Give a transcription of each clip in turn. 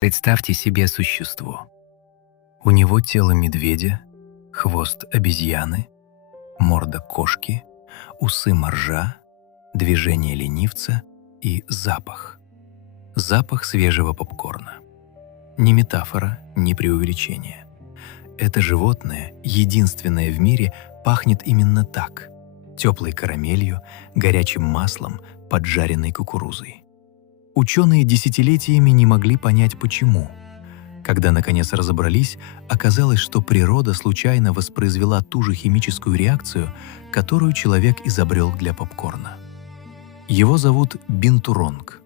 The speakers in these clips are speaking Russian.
Представьте себе существо. У него тело медведя, хвост обезьяны, морда кошки, усы моржа, движение ленивца и запах. Запах свежего попкорна. Ни метафора, ни преувеличение. Это животное, единственное в мире, пахнет именно так: теплой карамелью, горячим маслом, поджаренной кукурузой. Ученые десятилетиями не могли понять, почему. Когда наконец разобрались, оказалось, что природа случайно воспроизвела ту же химическую реакцию, которую человек изобрел для попкорна. Его зовут бинтуронг.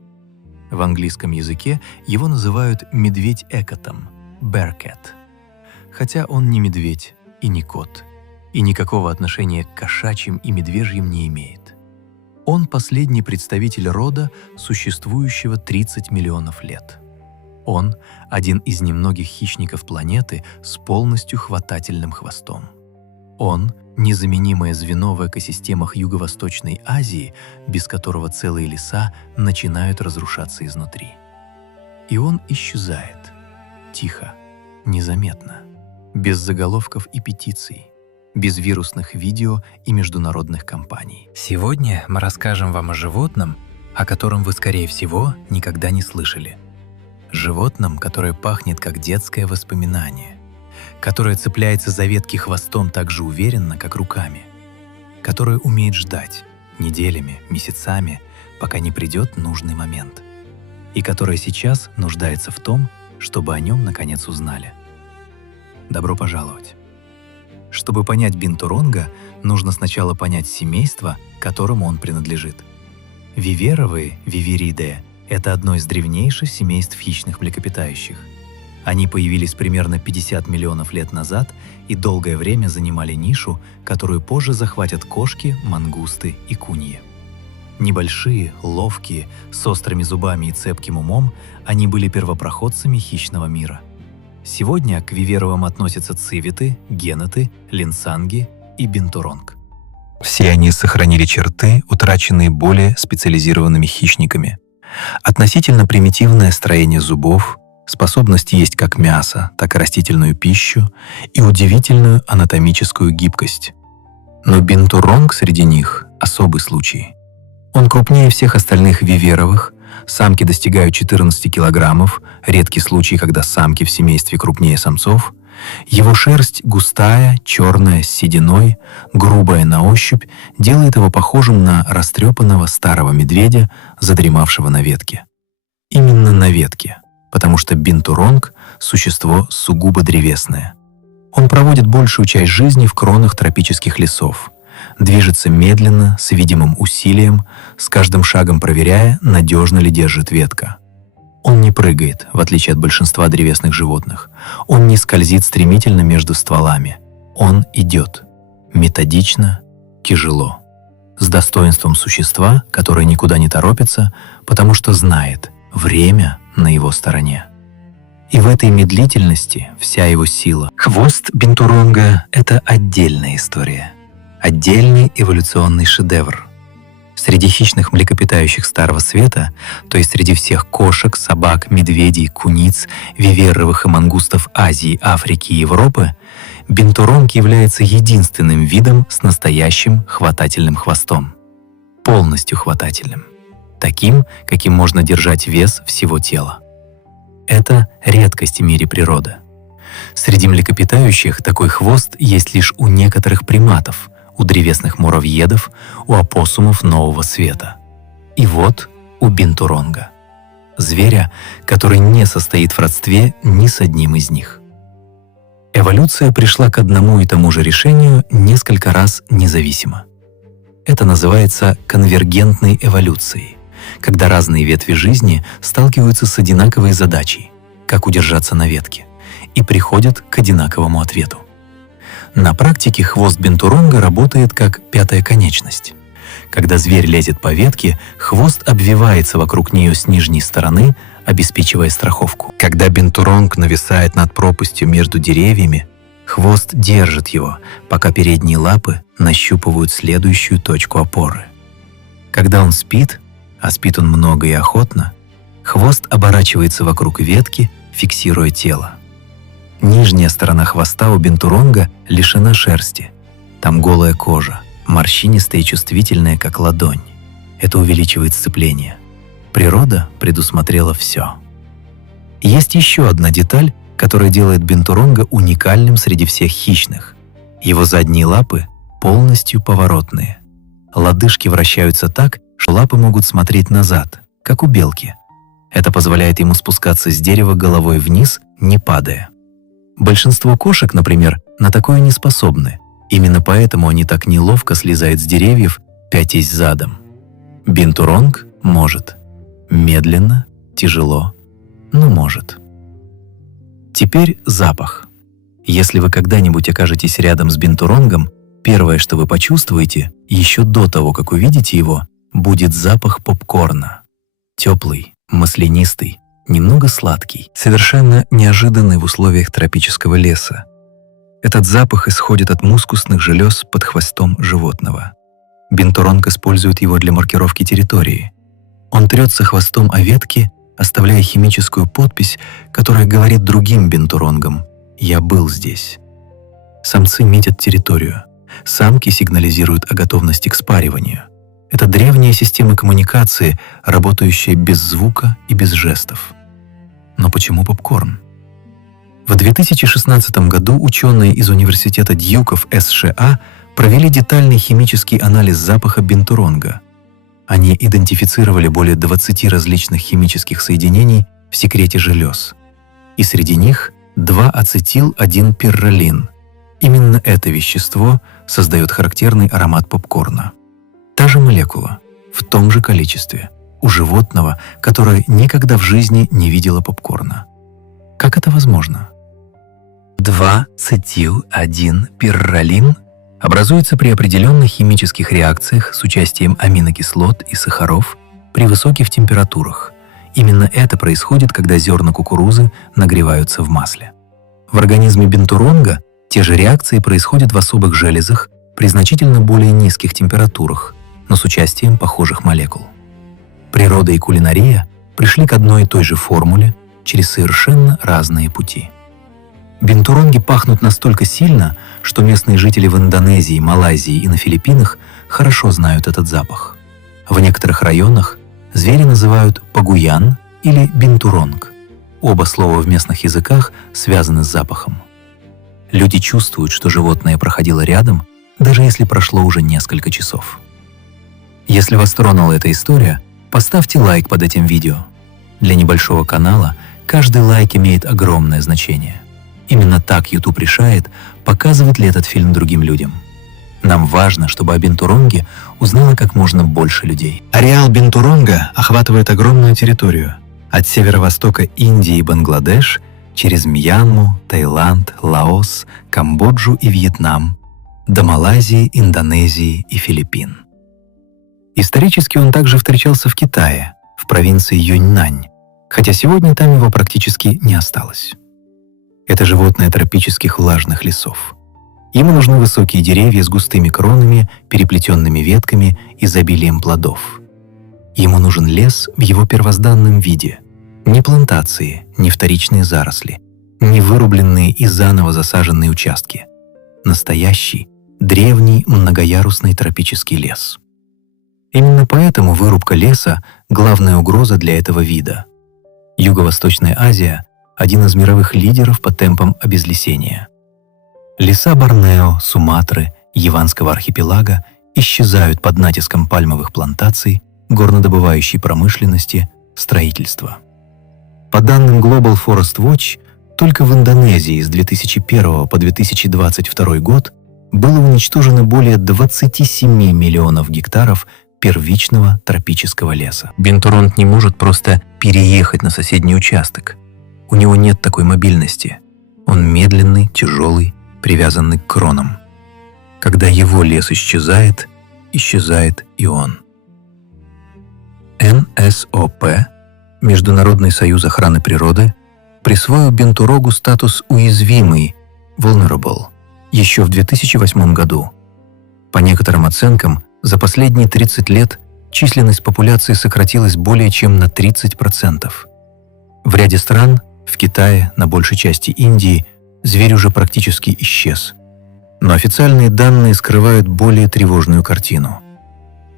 В английском языке его называют медведь-экотом – bear cat. Хотя он не медведь и не кот, и никакого отношения к кошачьим и медвежьим не имеет. Он последний представитель рода, существующего 30 миллионов лет. Он – один из немногих хищников планеты с полностью хватательным хвостом. Он – незаменимое звено в экосистемах Юго-Восточной Азии, без которого целые леса начинают разрушаться изнутри. И он исчезает. Тихо, незаметно, без заголовков и петиций, без вирусных видео и международных кампаний. Сегодня мы расскажем вам о животном, о котором вы, скорее всего, никогда не слышали. Животном, которое пахнет как детское воспоминание, которое цепляется за ветки хвостом так же уверенно, как руками, которое умеет ждать неделями, месяцами, пока не придет нужный момент, и которое сейчас нуждается в том, чтобы о нем наконец узнали. Добро пожаловать! Чтобы понять бинтуронга, нужно сначала понять семейство, которому он принадлежит. Виверовые, виверидые, это одно из древнейших семейств хищных млекопитающих. Они появились примерно 50 миллионов лет назад и долгое время занимали нишу, которую позже захватят кошки, мангусты и куньи. Небольшие, ловкие, с острыми зубами и цепким умом, они были первопроходцами хищного мира. Сегодня к виверовым относятся цивиты, геноты, линсанги и бинтуронг. Все они сохранили черты, утраченные более специализированными хищниками. Относительно примитивное строение зубов, способность есть как мясо, так и растительную пищу и удивительную анатомическую гибкость. Но бинтуронг среди них – особый случай. Он крупнее всех остальных виверовых, самки достигают 14 килограммов, редкий случай, когда самки в семействе крупнее самцов. Его шерсть густая, черная, с сединой, грубая на ощупь, делает его похожим на растрепанного старого медведя, задремавшего на ветке. Именно на ветке, потому что бинтуронг — существо сугубо древесное. Он проводит большую часть жизни в кронах тропических лесов, движется медленно, с видимым усилием, с каждым шагом проверяя, надежно ли держит ветка. Он не прыгает, в отличие от большинства древесных животных. Он не скользит стремительно между стволами. Он идет. Методично, тяжело. С достоинством существа, которое никуда не торопится, потому что знает, время на его стороне. И в этой медлительности вся его сила. Хвост бинтуронга — это отдельная история. Отдельный эволюционный шедевр. Среди хищных млекопитающих Старого Света, то есть среди всех кошек, собак, медведей, куниц, виверовых и мангустов Азии, Африки и Европы, бинтуронг является единственным видом с настоящим хватательным хвостом. Полностью хватательным. Таким, каким можно держать вес всего тела. Это редкость в мире природы. Среди млекопитающих такой хвост есть лишь у некоторых приматов, у древесных муравьедов, у опоссумов Нового Света. И вот у бинтуронга. Зверя, который не состоит в родстве ни с одним из них. Эволюция пришла к одному и тому же решению несколько раз независимо. Это называется конвергентной эволюцией, когда разные ветви жизни сталкиваются с одинаковой задачей, как удержаться на ветке, и приходят к одинаковому ответу. На практике хвост бинтуронга работает как пятая конечность. Когда зверь лезет по ветке, хвост обвивается вокруг нее с нижней стороны, обеспечивая страховку. Когда бинтуронг нависает над пропастью между деревьями, хвост держит его, пока передние лапы нащупывают следующую точку опоры. Когда он спит, а спит он много и охотно, хвост оборачивается вокруг ветки, фиксируя тело. Нижняя сторона хвоста у бинтуронга лишена шерсти. Там голая кожа, морщинистая и чувствительная, как ладонь. Это увеличивает сцепление. Природа предусмотрела все. Есть еще одна деталь, которая делает бинтуронга уникальным среди всех хищных. Его задние лапы полностью поворотные. Лодыжки вращаются так, что лапы могут смотреть назад, как у белки. Это позволяет ему спускаться с дерева головой вниз, не падая. Большинство кошек, например, на такое не способны. Именно поэтому они так неловко слезают с деревьев, пятясь задом. Бинтуронг может. Медленно, тяжело, но может. Теперь запах. Если вы когда-нибудь окажетесь рядом с бинтуронгом, первое, что вы почувствуете, еще до того, как увидите его, будет запах попкорна. Теплый, маслянистый, немного сладкий, совершенно неожиданный в условиях тропического леса. Этот запах исходит от мускусных желез под хвостом животного. Бинтуронг использует его для маркировки территории. Он трется хвостом о ветки, оставляя химическую подпись, которая говорит другим бинтуронгам: «Я был здесь». Самцы метят территорию. Самки сигнализируют о готовности к спариванию. Это древняя система коммуникации, работающая без звука и без жестов. Но почему попкорн? В 2016 году ученые из Университета Дьюка в США провели детальный химический анализ запаха бинтуронга. Они идентифицировали более 20 различных химических соединений в секрете желез. И среди них 2-ацетил-1-пирролин. Именно это вещество создает характерный аромат попкорна. Та же молекула, в том же количестве, у животного, которое никогда в жизни не видело попкорна. Как это возможно? 2-ацетил-1-пирролин образуется при определенных химических реакциях с участием аминокислот и сахаров при высоких температурах. Именно это происходит, когда зерна кукурузы нагреваются в масле. В организме бинтуронга те же реакции происходят в особых железах при значительно более низких температурах, но с участием похожих молекул. Природа и кулинария пришли к одной и той же формуле через совершенно разные пути. Бинтуронги пахнут настолько сильно, что местные жители в Индонезии, Малайзии и на Филиппинах хорошо знают этот запах. В некоторых районах звери называют пагуян или бинтуронг. Оба слова в местных языках связаны с запахом. Люди чувствуют, что животное проходило рядом, даже если прошло уже несколько часов. Если вас тронула эта история, поставьте лайк под этим видео. Для небольшого канала каждый лайк имеет огромное значение. Именно так YouTube решает, показывать ли этот фильм другим людям. Нам важно, чтобы о бинтуронге узнало как можно больше людей. Ареал бинтуронга охватывает огромную территорию. От северо-востока Индии и Бангладеш через Мьянму, Таиланд, Лаос, Камбоджу и Вьетнам до Малайзии, Индонезии и Филиппин. Исторически он также встречался в Китае, в провинции Юньнань, хотя сегодня там его практически не осталось. Это животное тропических влажных лесов. Ему нужны высокие деревья с густыми кронами, переплетенными ветками, изобилием плодов. Ему нужен лес в его первозданном виде. Не плантации, не вторичные заросли, не вырубленные и заново засаженные участки. Настоящий, древний, многоярусный тропический лес. Именно поэтому вырубка леса — главная угроза для этого вида. Юго-Восточная Азия — один из мировых лидеров по темпам обезлесения. Леса Борнео, Суматры, Яванского архипелага исчезают под натиском пальмовых плантаций, горнодобывающей промышленности, строительства. По данным Global Forest Watch, только в Индонезии с 2001 по 2022 год было уничтожено более 27 миллионов гектаров первичного тропического леса. Бинтуронг не может просто переехать на соседний участок. У него нет такой мобильности. Он медленный, тяжелый, привязанный к кронам. Когда его лес исчезает, исчезает и он. НСОП, Международный союз охраны природы, присвоил бинтуронгу статус «уязвимый» (vulnerable) еще в 2008 году. По некоторым оценкам, за последние 30 лет численность популяции сократилась более чем на 30%. В ряде стран, в В Китае, на большей части Индии, зверь уже практически исчез. Но официальные данные скрывают более тревожную картину.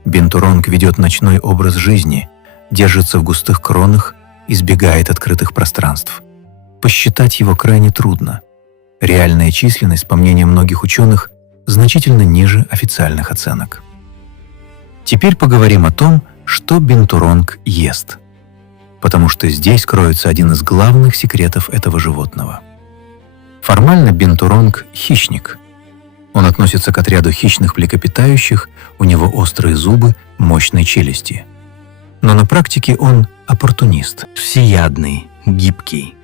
Бинтуронг ведет ночной образ жизни, держится в густых кронах, избегает открытых пространств. Посчитать его крайне трудно. Реальная численность, по мнению многих ученых, значительно ниже официальных оценок. Теперь поговорим о том, что бинтуронг ест. Потому что здесь кроется один из главных секретов этого животного. Формально бинтуронг – хищник. Он относится к отряду хищных млекопитающих, у него острые зубы, мощные челюсти. Но на практике он оппортунист, всеядный, гибкий.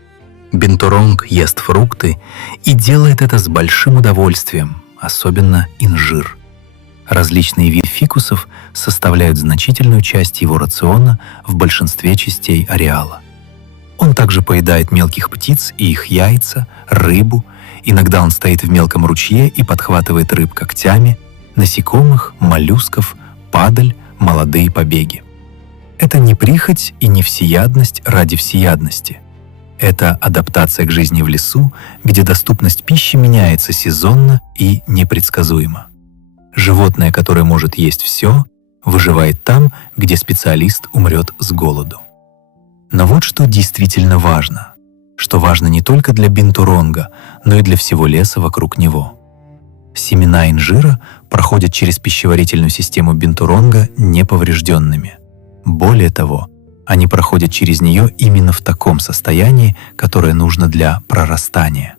Бинтуронг ест фрукты и делает это с большим удовольствием, особенно инжир. Различные виды фикусов составляют значительную часть его рациона в большинстве частей ареала. Он также поедает мелких птиц и их яйца, рыбу, иногда он стоит в мелком ручье и подхватывает рыб когтями, насекомых, моллюсков, падаль, молодые побеги. Это не прихоть и не всеядность ради всеядности. Это адаптация к жизни в лесу, где доступность пищи меняется сезонно и непредсказуемо. Животное, которое может есть все, выживает там, где специалист умрет с голоду. Но вот что действительно важно, что важно не только для бинтуронга, но и для всего леса вокруг него. Семена инжира проходят через пищеварительную систему бинтуронга неповрежденными. Более того, они проходят через нее именно в таком состоянии, которое нужно для прорастания.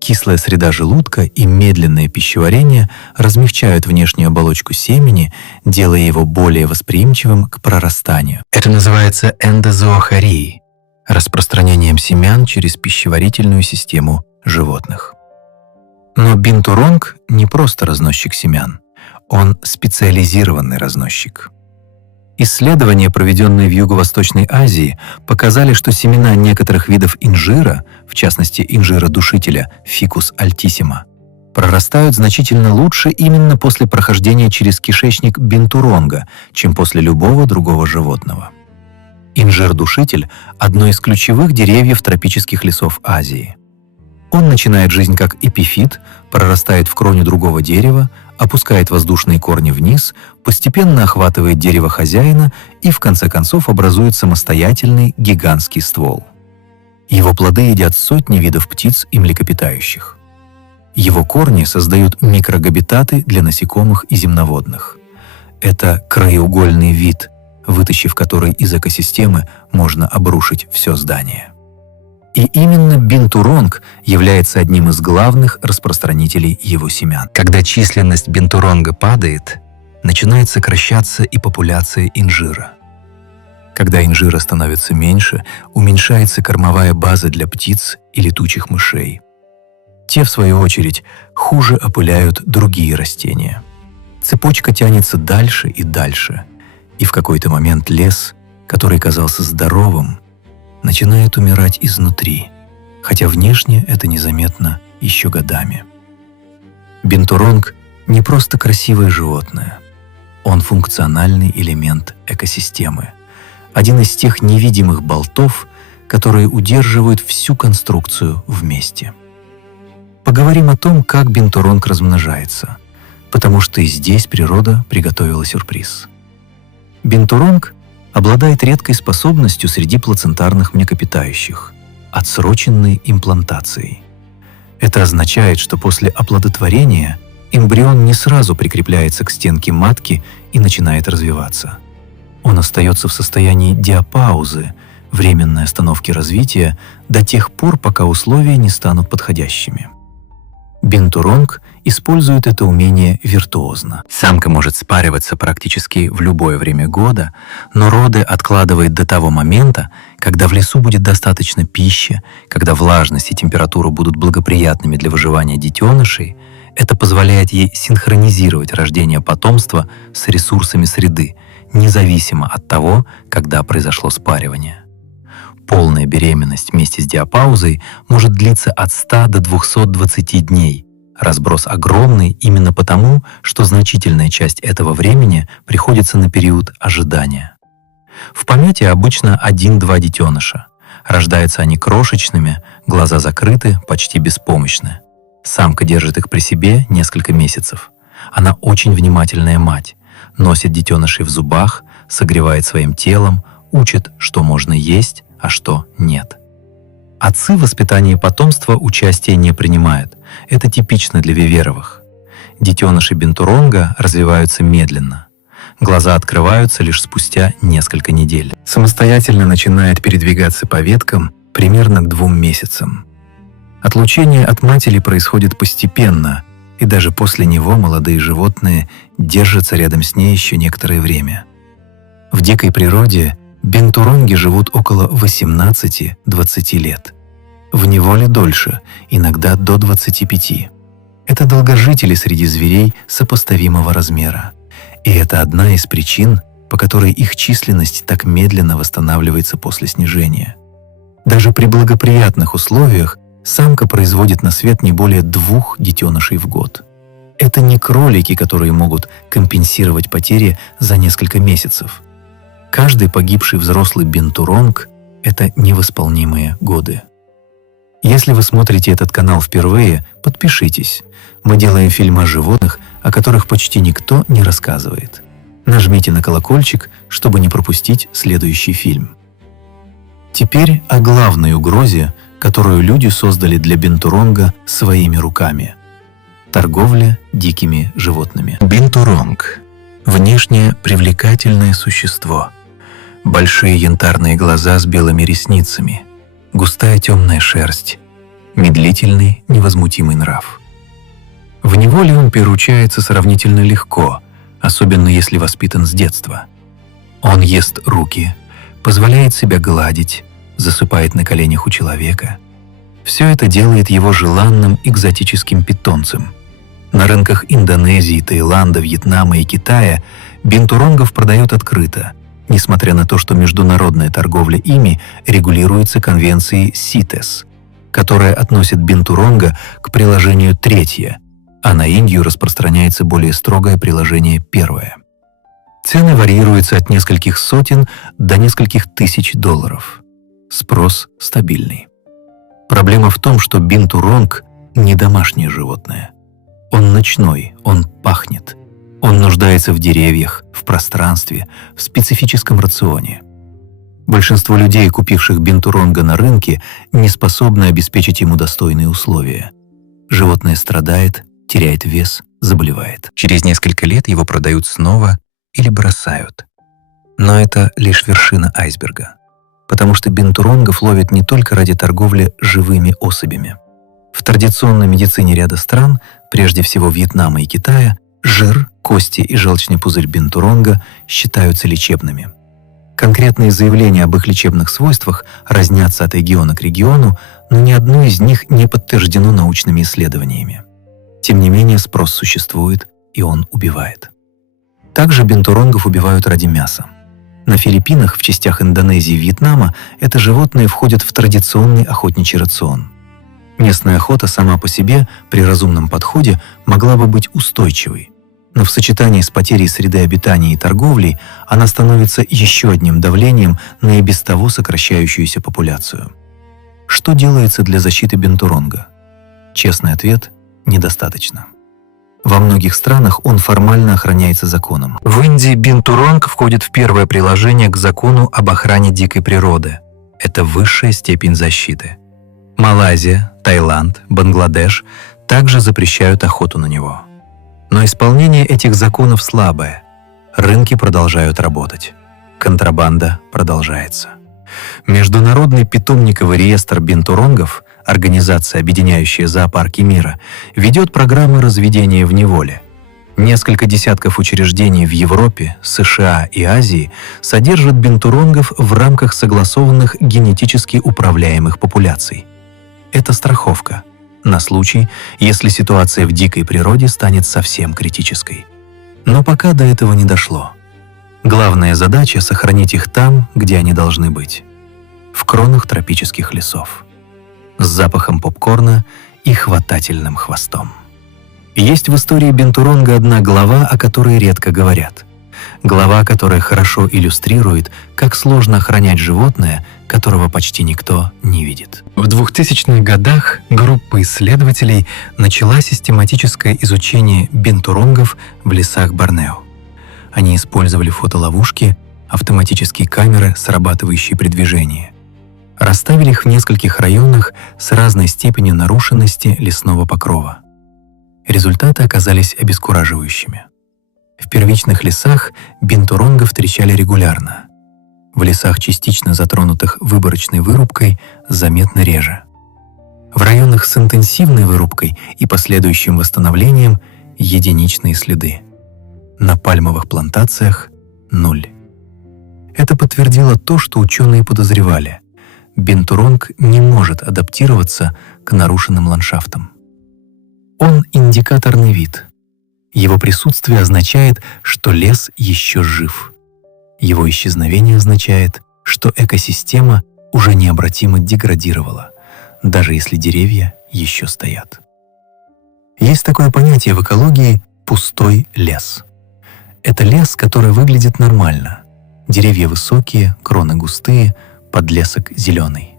Кислая среда желудка и медленное пищеварение размягчают внешнюю оболочку семени, делая его более восприимчивым к прорастанию. Это называется эндозоохорией, распространением семян через пищеварительную систему животных. Но бинтуронг не просто разносчик семян, он специализированный разносчик. Исследования, проведенные в Юго-Восточной Азии, показали, что семена некоторых видов инжира, в частности инжира-душителя Ficus altissima, прорастают значительно лучше именно после прохождения через кишечник бинтуронга, чем после любого другого животного. Инжир-душитель – одно из ключевых деревьев тропических лесов Азии. Он начинает жизнь как эпифит, прорастает в кроне другого дерева, опускает воздушные корни вниз, постепенно охватывает дерево хозяина и в конце концов образует самостоятельный гигантский ствол. Его плоды едят сотни видов птиц и млекопитающих. Его корни создают микрогабитаты для насекомых и земноводных. Это краеугольный вид, вытащив который из экосистемы, можно обрушить все здание. И именно бинтуронг является одним из главных распространителей его семян. Когда численность бинтуронга падает, начинает сокращаться и популяция инжира. Когда инжира становится меньше, уменьшается кормовая база для птиц и летучих мышей. Те, в свою очередь, хуже опыляют другие растения. Цепочка тянется дальше и дальше, и в какой-то момент лес, который казался здоровым, начинает умирать изнутри, хотя внешне это незаметно еще годами. Бинтуронг — не просто красивое животное. Он функциональный элемент экосистемы, один из тех невидимых болтов, которые удерживают всю конструкцию вместе. Поговорим о том, как бинтуронг размножается, потому что и здесь природа приготовила сюрприз. Бинтуронг обладает редкой способностью среди плацентарных млекопитающих – отсроченной имплантацией. Это означает, что после оплодотворения эмбрион не сразу прикрепляется к стенке матки и начинает развиваться. Он остается в состоянии диапаузы, временной остановки развития, до тех пор, пока условия не станут подходящими. Бинтуронг использует это умение виртуозно. Самка может спариваться практически в любое время года, но роды откладывает до того момента, когда в лесу будет достаточно пищи, когда влажность и температура будут благоприятными для выживания детенышей. Это позволяет ей синхронизировать рождение потомства с ресурсами среды, независимо от того, когда произошло спаривание. Полная беременность вместе с диапаузой может длиться от 100 до 220 дней. Разброс огромный именно потому, что значительная часть этого времени приходится на период ожидания. В помете обычно 1-2 детеныша. Рождаются они крошечными, глаза закрыты, почти беспомощны. Самка держит их при себе несколько месяцев. Она очень внимательная мать, носит детенышей в зубах, согревает своим телом, учит, что можно есть, а что нет. Отцы в воспитании потомства участия не принимают. Это типично для виверовых. Детеныши бентуронга развиваются медленно. Глаза открываются лишь спустя несколько недель. Самостоятельно начинает передвигаться по веткам примерно к 2 месяцам. Отлучение от матери происходит постепенно, и даже после него молодые животные держатся рядом с ней еще некоторое время. В дикой природе бентуронги живут около 18-20 лет. В неволе дольше, иногда до 25. Это долгожители среди зверей сопоставимого размера. И это одна из причин, по которой их численность так медленно восстанавливается после снижения. Даже при благоприятных условиях самка производит на свет не более 2 детенышей в год. Это не кролики, которые могут компенсировать потери за несколько месяцев. Каждый погибший взрослый бентуронг — это невосполнимые годы. Если вы смотрите этот канал впервые, подпишитесь. Мы делаем фильмы о животных, о которых почти никто не рассказывает. Нажмите на колокольчик, чтобы не пропустить следующий фильм. Теперь о главной угрозе, которую люди создали для бентуронга своими руками. Торговля дикими животными. Бентуронг – внешне привлекательное существо. Большие янтарные глаза с белыми ресницами, густая темная шерсть, медлительный, невозмутимый нрав. В неволе он приручается сравнительно легко, особенно если воспитан с детства. Он ест руки, позволяет себя гладить, засыпает на коленях у человека. Все это делает его желанным экзотическим питомцем. На рынках Индонезии, Таиланда, Вьетнама и Китая бентуронгов продают открыто, несмотря на то, что международная торговля ими регулируется конвенцией CITES, которая относит бентуронга к приложению 3, а на Индию распространяется более строгое приложение 1. Цены варьируются от нескольких сотен до нескольких тысяч долларов. Спрос стабильный. Проблема в том, что бентуронг не домашнее животное. Он ночной, он пахнет. Он нуждается в деревьях, в пространстве, в специфическом рационе. Большинство людей, купивших бентуронга на рынке, не способны обеспечить ему достойные условия. Животное страдает, теряет вес, заболевает. Через несколько лет его продают снова или бросают. Но это лишь вершина айсберга, потому что бентуронгов ловят не только ради торговли живыми особями. В традиционной медицине ряда стран, прежде всего Вьетнама и Китая, жир, кости и желчный пузырь бентуронга считаются лечебными. Конкретные заявления об их лечебных свойствах разнятся от региона к региону, но ни одно из них не подтверждено научными исследованиями. Тем не менее, спрос существует, и он убивает. Также бентуронгов убивают ради мяса. На Филиппинах, в частях Индонезии и Вьетнама это животные входят в традиционный охотничий рацион. Местная охота сама по себе при разумном подходе могла бы быть устойчивой, но в сочетании с потерей среды обитания и торговлей она становится еще одним давлением на и без того сокращающуюся популяцию. Что делается для защиты бентуронга? Честный ответ – недостаточно. Во многих странах он формально охраняется законом. В Индии бентуронг входит в первое приложение к закону об охране дикой природы. Это высшая степень защиты. Малайзия, Таиланд, Бангладеш также запрещают охоту на него. Но исполнение этих законов слабое. Рынки продолжают работать. Контрабанда продолжается. Международный питомниковый реестр бентуронгов, организация, объединяющая зоопарки мира, ведет программы разведения в неволе. Несколько десятков учреждений в Европе, США и Азии содержат бентуронгов в рамках согласованных генетически управляемых популяций. Это страховка на случай, если ситуация в дикой природе станет совсем критической. Но пока до этого не дошло. Главная задача — сохранить их там, где они должны быть. В кронах тропических лесов. С запахом попкорна и хватательным хвостом. Есть в истории бентуронга одна глава, о которой редко говорят. Глава, которая хорошо иллюстрирует, как сложно охранять животное, которого почти никто не видит. В 2000-х годах группа исследователей начала систематическое изучение бентуронгов в лесах Борнео. Они использовали фотоловушки, автоматические камеры, срабатывающие при движении. Расставили их в нескольких районах с разной степенью нарушенности лесного покрова. Результаты оказались обескураживающими. В первичных лесах бентуронгов встречали регулярно. В лесах, частично затронутых выборочной вырубкой, заметно реже. В районах с интенсивной вырубкой и последующим восстановлением единичные следы. На пальмовых плантациях — 0. Это подтвердило то, что ученые подозревали. Бентуронг не может адаптироваться к нарушенным ландшафтам. Он индикаторный вид. Его присутствие означает, что лес еще жив. Его исчезновение означает, что экосистема уже необратимо деградировала, даже если деревья еще стоят. Есть такое понятие в экологии «пустой лес». Это лес, который выглядит нормально. Деревья высокие, кроны густые, подлесок зеленый.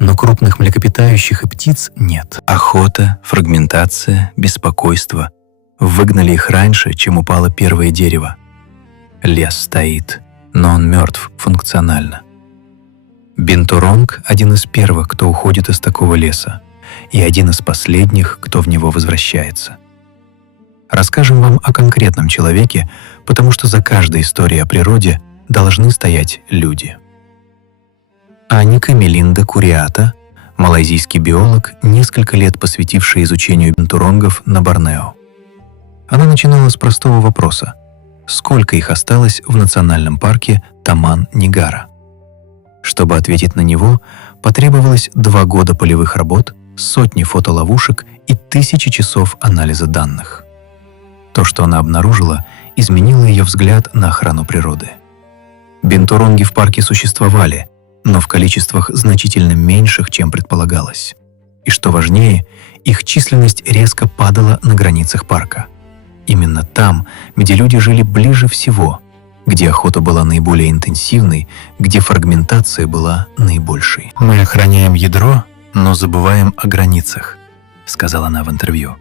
Но крупных млекопитающих и птиц нет. Охота, фрагментация, беспокойство выгнали их раньше, чем упало первое дерево. Лес стоит, но он мертв функционально. Бентуронг — один из первых, кто уходит из такого леса, и один из последних, кто в него возвращается. Расскажем вам о конкретном человеке, потому что за каждой историей о природе должны стоять люди. Аника Мелинда Куриата, малайзийский биолог, несколько лет посвятивший изучению бентуронгов на Борнео. Она начинала с простого вопроса: сколько их осталось в национальном парке Таман-Нигара? Чтобы ответить на него, потребовалось 2 года полевых работ, сотни фотоловушек и тысячи часов анализа данных. То, что она обнаружила, изменило ее взгляд на охрану природы. Бентуронги в парке существовали, но в количествах значительно меньших, чем предполагалось. И что важнее, их численность резко падала на границах парка. Именно там, где люди жили ближе всего, где охота была наиболее интенсивной, где фрагментация была наибольшей. «Мы охраняем ядро, но забываем о границах», — сказала она в интервью.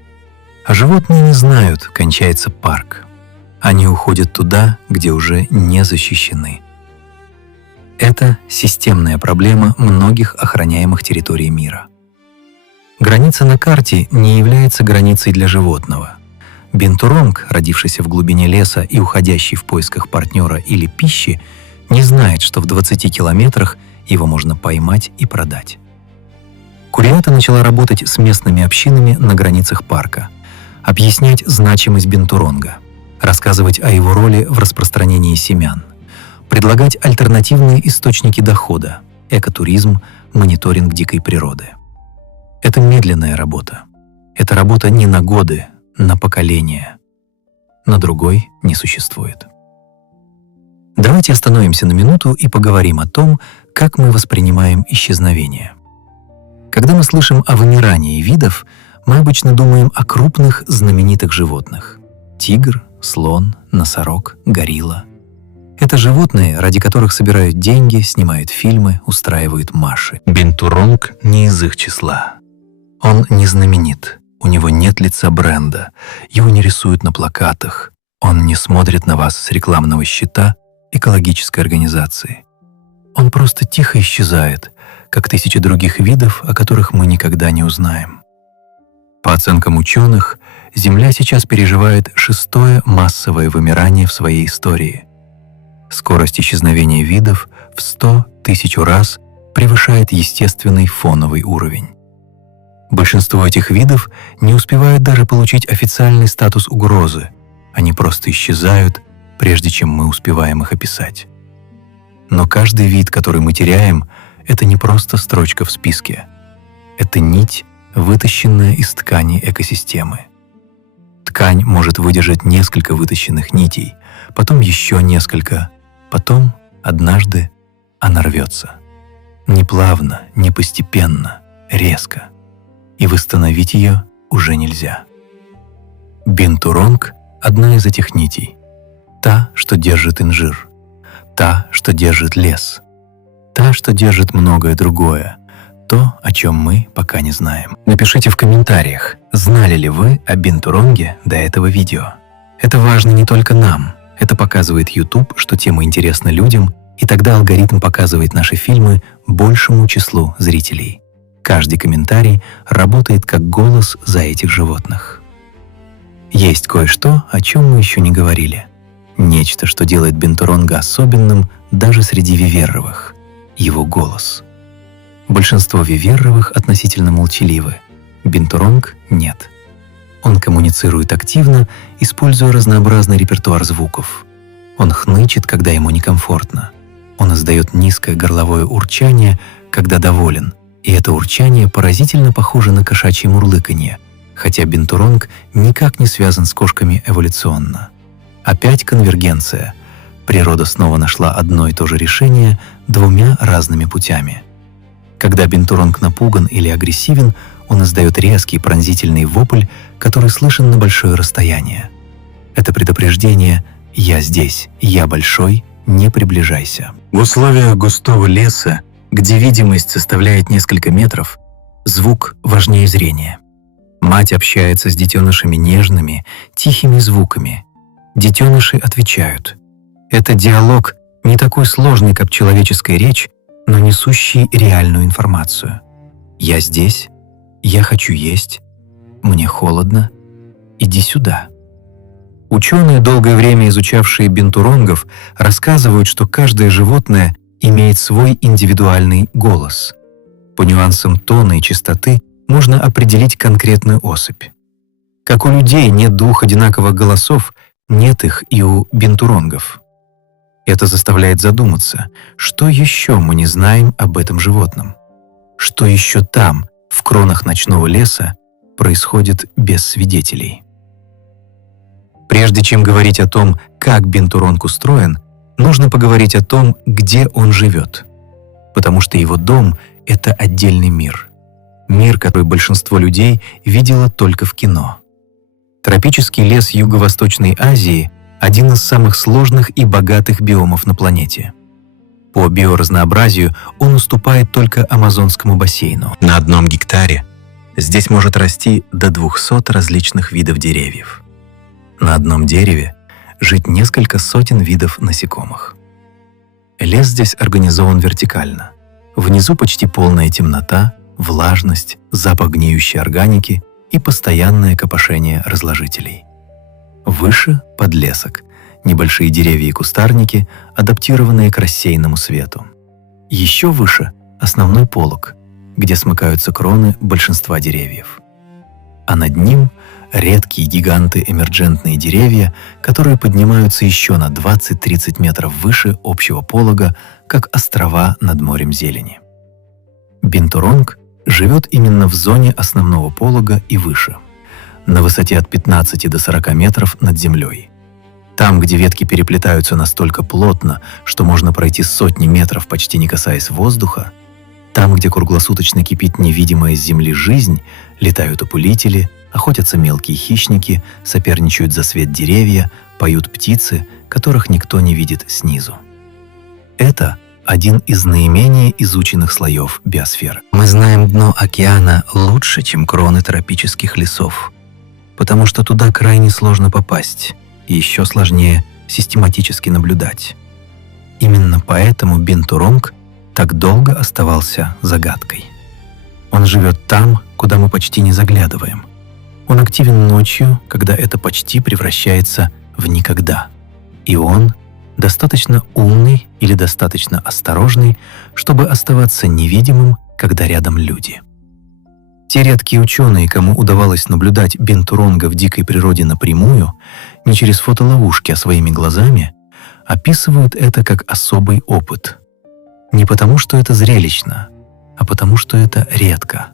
«А животные не знают, кончается парк. Они уходят туда, где уже не защищены». Это системная проблема многих охраняемых территорий мира. Граница на карте не является границей для животного. Бентуронг, родившийся в глубине леса и уходящий в поисках партнера или пищи, не знает, что в 20 километрах его можно поймать и продать. Куриата начала работать с местными общинами на границах парка, объяснять значимость бентуронга, рассказывать о его роли в распространении семян, предлагать альтернативные источники дохода, экотуризм, мониторинг дикой природы. Это медленная работа. Это работа не на годы, на поколения. На другой не существует. Давайте остановимся на минуту и поговорим о том, как мы воспринимаем исчезновение. Когда мы слышим о вымирании видов, мы обычно думаем о крупных знаменитых животных: тигр, слон, носорог, горилла. Это животные, ради которых собирают деньги, снимают фильмы, устраивают марши. Бентуронг не из их числа. Он не знаменит, у него нет лица бренда, его не рисуют на плакатах, он не смотрит на вас с рекламного щита экологической организации. Он просто тихо исчезает, как тысячи других видов, о которых мы никогда не узнаем. По оценкам ученых, Земля сейчас переживает 6-е массовое вымирание в своей истории. Скорость исчезновения видов в 100 000 раз превышает естественный фоновый уровень. Большинство этих видов не успевают даже получить официальный статус угрозы. Они просто исчезают, прежде чем мы успеваем их описать. Но каждый вид, который мы теряем, это не просто строчка в списке. Это нить, вытащенная из ткани экосистемы. Ткань может выдержать несколько вытащенных нитей, потом еще несколько, потом, однажды, она рвется. Не плавно, не постепенно, резко. И восстановить ее уже нельзя. Бентуронг — одна из этих нитей. та, что держит инжир, та, что держит лес, та, что держит многое другое, то, о чем мы пока не знаем. Напишите в комментариях, знали ли вы о Бинтуронге до этого видео. Это важно не только нам, это показывает YouTube, что тема интересна людям, и тогда алгоритм показывает наши фильмы большему числу зрителей. Каждый комментарий работает как голос за этих животных. Есть кое-что, о чем мы еще не говорили. Нечто, что делает Бинтуронга особенным даже среди виверровых — его голос. Большинство виверровых относительно молчаливы, Бинтуронг — нет. Он коммуницирует активно, используя разнообразный репертуар звуков. Он хнычет, когда ему некомфортно. Он издает низкое горловое урчание, когда доволен, и это урчание поразительно похоже на кошачье мурлыканье, хотя Бинтуронг никак не связан с кошками эволюционно. Опять конвергенция. Природа снова нашла одно и то же решение двумя разными путями. Когда Бинтуронг напуган или агрессивен, он издает резкий пронзительный вопль, который слышен на большое расстояние. Это предупреждение «Я здесь, я большой, не приближайся». В условиях густого леса, где видимость составляет несколько метров, звук важнее зрения. Мать общается с детенышами нежными, тихими звуками. Детеныши отвечают. Это диалог не такой сложный, как человеческая речь, но несущий реальную информацию. «Я здесь, я хочу есть, мне холодно, иди сюда». Ученые, долгое время изучавшие бинтуронгов, рассказывают, что каждое животное имеет свой индивидуальный голос. По нюансам тона и частоты можно определить конкретную особь. Как у людей нет двух одинаковых голосов, нет их и у бинтуронгов. Это заставляет задуматься, что еще мы не знаем об этом животном? Что еще там, в кронах ночного леса, происходит без свидетелей? Прежде чем говорить о том, как бинтуронг устроен, нужно поговорить о том, где он живет. Потому что его дом — это отдельный мир. Мир, который большинство людей видело только в кино. Тропический лес Юго-Восточной Азии — один из самых сложных и богатых биомов на планете. По биоразнообразию он уступает только Амазонскому бассейну. На 1 гектаре здесь может расти до 200 различных видов деревьев. На одном дереве жить несколько сотен видов насекомых. Лес здесь организован вертикально. Внизу почти полная темнота, влажность, запах гниющей органики и постоянное копошение разложителей. Выше — подлесок, небольшие деревья и кустарники, адаптированные к рассеянному свету. Еще выше — основной полог, где смыкаются кроны большинства деревьев. А над ним — редкие гиганты-эмерджентные деревья, которые поднимаются еще на 20-30 метров выше общего полога, как острова над морем зелени. Бинтуронг живет именно в зоне основного полога и выше, на высоте от 15 до 40 метров над землей. Там, где ветки переплетаются настолько плотно, что можно пройти сотни метров, почти не касаясь воздуха, там, где круглосуточно кипит невидимая с земли жизнь, летают опылители, охотятся мелкие хищники, соперничают за свет деревья, поют птицы, которых никто не видит снизу. Это один из наименее изученных слоев биосферы. Мы знаем дно океана лучше, чем кроны тропических лесов, потому что туда крайне сложно попасть, и еще сложнее систематически наблюдать. Именно поэтому бинтуронг так долго оставался загадкой. Он живет там, куда мы почти не заглядываем. Он активен ночью, когда это почти превращается в никогда. И он достаточно умный или достаточно осторожный, чтобы оставаться невидимым, когда рядом люди. Те редкие ученые, кому удавалось наблюдать бинтуронга в дикой природе напрямую, не через фотоловушки, а своими глазами, описывают это как особый опыт. Не потому, что это зрелищно, а потому, что это редко.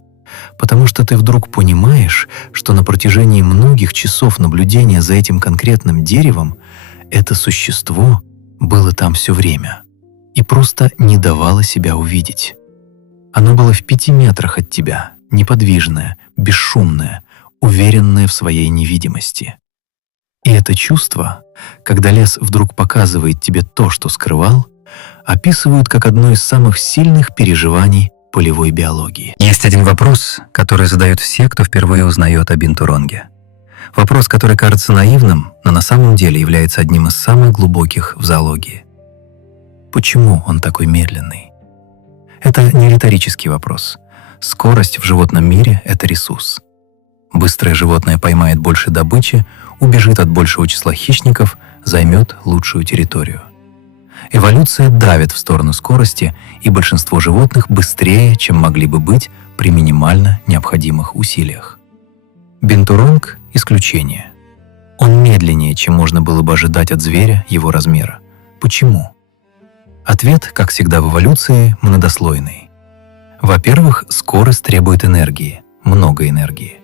Потому что ты вдруг понимаешь, что на протяжении многих часов наблюдения за этим конкретным деревом это существо было там все время и просто не давало себя увидеть. Оно было в 5 метрах от тебя, неподвижное, бесшумное, уверенное в своей невидимости. И это чувство, когда лес вдруг показывает тебе то, что скрывал, описывают как одно из самых сильных переживаний полевой биологии. Есть один вопрос, который задают все, кто впервые узнает о бинтуронге. Вопрос, который кажется наивным, но на самом деле является одним из самых глубоких в зоологии. Почему он такой медленный? Это не риторический вопрос. Скорость в животном мире — это ресурс. Быстрое животное поймает больше добычи, убежит от большего числа хищников, займет лучшую территорию. Эволюция давит в сторону скорости, и большинство животных быстрее, чем могли бы быть при минимально необходимых усилиях. Бинтуронг — исключение. Он медленнее, чем можно было бы ожидать от зверя его размера. Почему? Ответ, как всегда в эволюции, многослойный. Во-первых, скорость требует энергии, много энергии.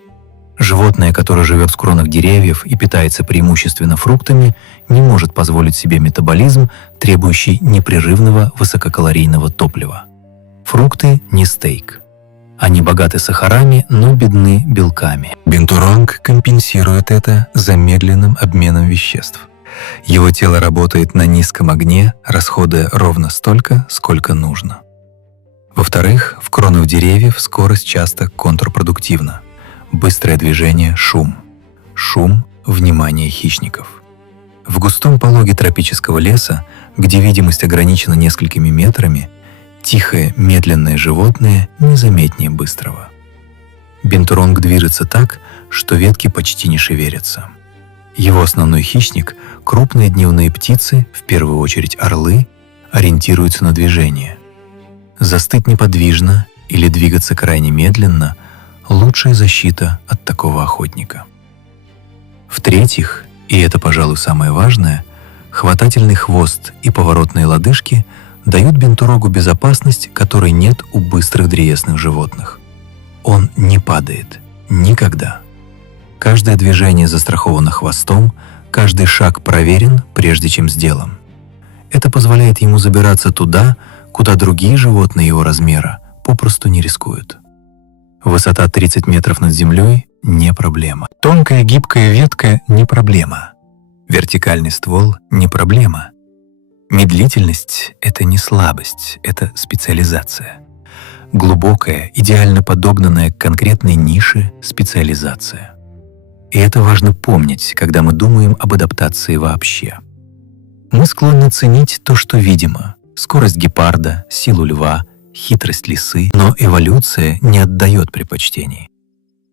Животное, которое живет в кронах деревьев и питается преимущественно фруктами, не может позволить себе метаболизм, требующий непрерывного высококалорийного топлива. Фрукты — не стейк. Они богаты сахарами, но бедны белками. Бинтуронг компенсирует это замедленным обменом веществ. Его тело работает на низком огне, расходуя ровно столько, сколько нужно. Во-вторых, в кронах деревьев скорость часто контрпродуктивна. Быстрое движение — шум. Шум — внимание хищников. В густом пологе тропического леса, где видимость ограничена несколькими метрами, тихое, медленное животное незаметнее быстрого. Бинтуронг движется так, что ветки почти не шевелятся. Его основной хищник — крупные дневные птицы, в первую очередь орлы, ориентируются на движение. Застыть неподвижно или двигаться крайне медленно — лучшая защита от такого охотника. В-третьих, и это, пожалуй, самое важное, хватательный хвост и поворотные лодыжки дают бинтуронгу безопасность, которой нет у быстрых древесных животных. Он не падает. Никогда. Каждое движение застраховано хвостом, каждый шаг проверен, прежде чем сделан. Это позволяет ему забираться туда, куда другие животные его размера попросту не рискуют. Высота 30 метров над землей — не проблема. Тонкая гибкая ветка — не проблема. Вертикальный ствол — не проблема. Медлительность — это не слабость, это специализация. Глубокая, идеально подогнанная к конкретной нише специализация. И это важно помнить, когда мы думаем об адаптации вообще. Мы склонны ценить то, что видимо — скорость гепарда, силу льва, хитрость лисы, но эволюция не отдает предпочтений.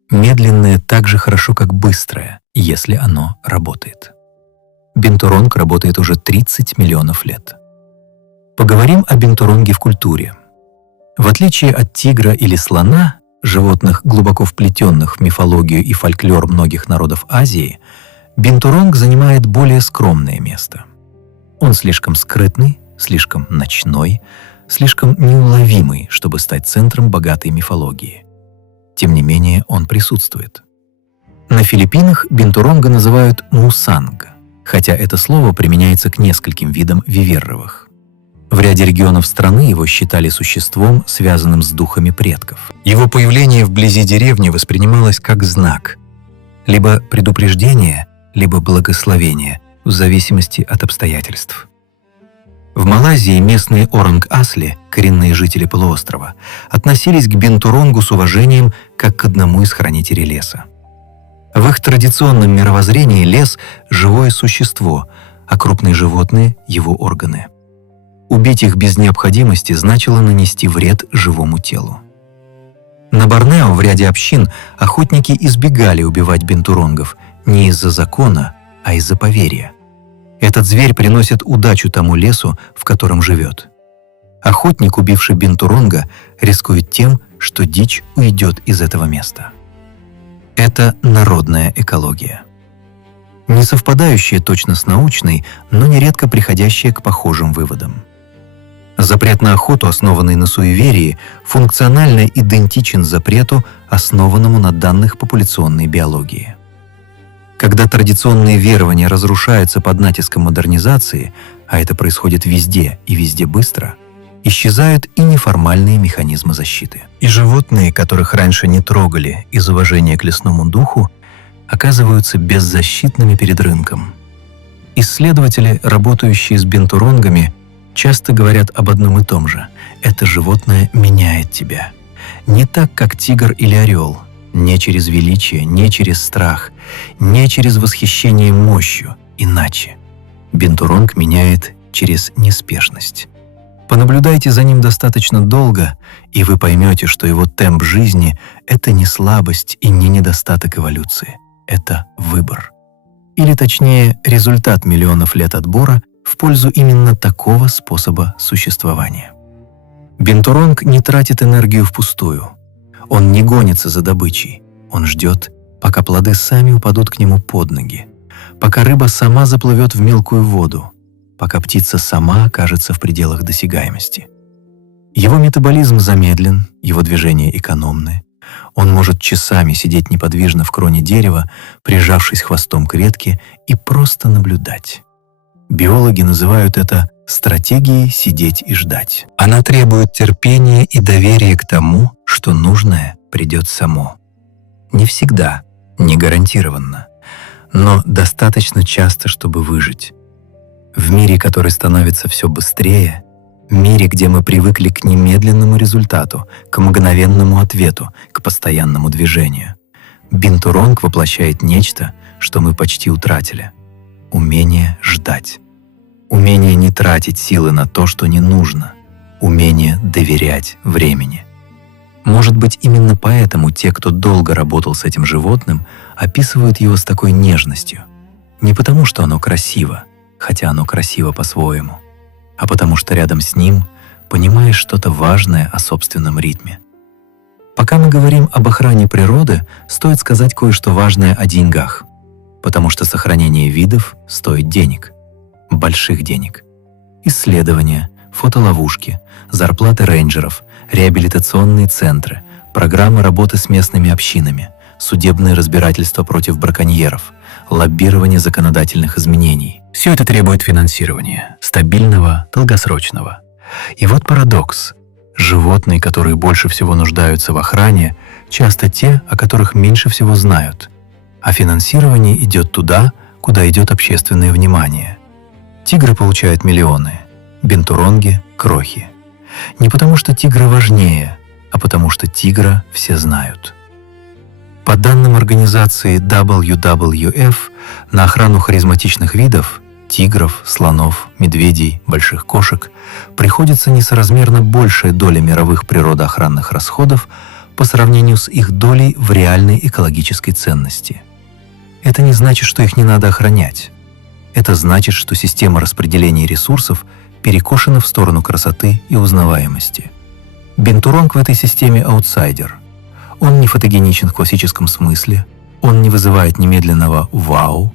Медленное так же хорошо, как быстрое, если оно работает. Бинтуронг работает уже 30 миллионов лет. Поговорим о бинтуронге в культуре. В отличие от тигра или слона, животных, глубоко вплетенных в мифологию и фольклор многих народов Азии, бинтуронг занимает более скромное место. Он слишком скрытный, слишком ночной, слишком неуловимый, чтобы стать центром богатой мифологии. Тем не менее, он присутствует. На Филиппинах бинтуронга называют мусанг, хотя это слово применяется к нескольким видам виверровых. В ряде регионов страны его считали существом, связанным с духами предков. Его появление вблизи деревни воспринималось как знак, либо предупреждение, либо благословение, в зависимости от обстоятельств. В Малайзии местные оранг-асли, коренные жители полуострова, относились к бинтуронгу с уважением как к одному из хранителей леса. В их традиционном мировоззрении лес — живое существо, а крупные животные — его органы. Убить их без необходимости значило нанести вред живому телу. На Борнео в ряде общин охотники избегали убивать бинтуронгов не из-за закона, а из-за поверья. Этот зверь приносит удачу тому лесу, в котором живет. Охотник, убивший бинтуронга, рискует тем, что дичь уйдет из этого места. Это народная экология. Не совпадающая точно с научной, но нередко приходящая к похожим выводам. Запрет на охоту, основанный на суеверии, функционально идентичен запрету, основанному на данных популяционной биологии. Когда традиционные верования разрушаются под натиском модернизации, а это происходит везде и везде быстро, исчезают и неформальные механизмы защиты. И животные, которых раньше не трогали из уважения к лесному духу, оказываются беззащитными перед рынком. Исследователи, работающие с бентуронгами, часто говорят об одном и том же: это животное меняет тебя. Не так, как тигр или орел, не через величие, не через страх, не через восхищение мощью, иначе. Бентуронг меняет через неспешность. Понаблюдайте за ним достаточно долго, и вы поймете, что его темп жизни — это не слабость и не недостаток эволюции. Это выбор. Или точнее, результат миллионов лет отбора в пользу именно такого способа существования. Бентуронг не тратит энергию впустую. Он не гонится за добычей. Он ждет, пока плоды сами упадут к нему под ноги, пока рыба сама заплывет в мелкую воду, пока птица сама окажется в пределах досягаемости. Его метаболизм замедлен, его движения экономны. Он может часами сидеть неподвижно в кроне дерева, прижавшись хвостом к ветке, и просто наблюдать. Биологи называют это стратегией сидеть и ждать. Она требует терпения и доверия к тому, что нужное придет само. Не всегда, не гарантированно, но достаточно часто, чтобы выжить. В мире, который становится все быстрее, мире, где мы привыкли к немедленному результату, к мгновенному ответу, к постоянному движению, бентуронг воплощает нечто, что мы почти утратили — умение ждать. Умение не тратить силы на то, что не нужно. Умение доверять времени. Может быть, именно поэтому те, кто долго работал с этим животным, описывают его с такой нежностью. Не потому, что оно красиво, хотя оно красиво по-своему, а потому что рядом с ним понимаешь что-то важное о собственном ритме. Пока мы говорим об охране природы, стоит сказать кое-что важное о деньгах, потому что сохранение видов стоит денег. Больших денег. Исследования, фотоловушки, зарплаты рейнджеров, реабилитационные центры, программы работы с местными общинами, судебные разбирательства против браконьеров, лоббирование законодательных изменений. Все это требует финансирования, стабильного, долгосрочного. И вот парадокс. Животные, которые больше всего нуждаются в охране, часто те, о которых меньше всего знают. А финансирование идет туда, куда идет общественное внимание. Тигры получают миллионы, бентуронги — крохи. Не потому что тигры важнее, а потому что тигра все знают. По данным организации WWF, на охрану харизматичных видов — тигров, слонов, медведей, больших кошек — приходится несоразмерно большая доля мировых природоохранных расходов по сравнению с их долей в реальной экологической ценности. Это не значит, что их не надо охранять. Это значит, что система распределения ресурсов перекошена в сторону красоты и узнаваемости. Бентуронг в этой системе аутсайдер. Он не фотогеничен в классическом смысле, он не вызывает немедленного «вау»,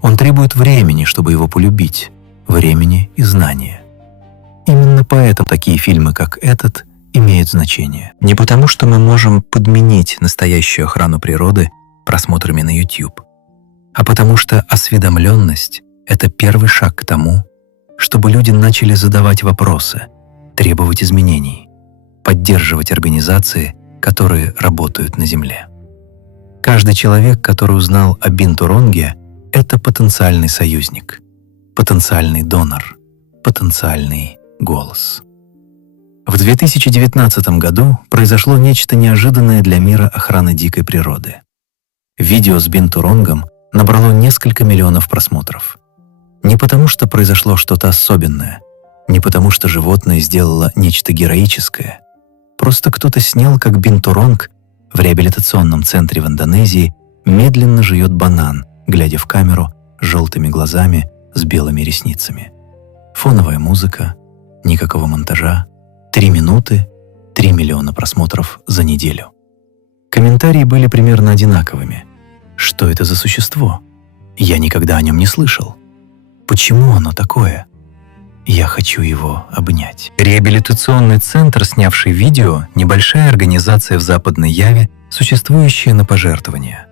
он требует времени, чтобы его полюбить, времени и знания. Именно поэтому такие фильмы, как этот, имеют значение. Не потому, что мы можем подменить настоящую охрану природы просмотрами на YouTube, а потому что осведомленность — это первый шаг к тому, чтобы люди начали задавать вопросы, требовать изменений, поддерживать организации, которые работают на Земле. Каждый человек, который узнал о бентуронге, это потенциальный союзник, потенциальный донор, потенциальный голос. В 2019 году произошло нечто неожиданное для мира охраны дикой природы. Видео с бентуронгом набрало несколько миллионов просмотров. Не потому, что произошло что-то особенное, не потому, что животное сделало нечто героическое. Просто кто-то снял, как бентуронг в реабилитационном центре в Индонезии медленно жует банан, глядя в камеру желтыми глазами с белыми ресницами. Фоновая музыка, никакого монтажа, 3 минуты, 3 миллиона просмотров за неделю. Комментарии были примерно одинаковыми. Что это за существо? Я никогда о нем не слышал. Почему оно такое? Я хочу его обнять. Реабилитационный центр, снявший видео, небольшая организация в Западной Яве, существующая на пожертвования.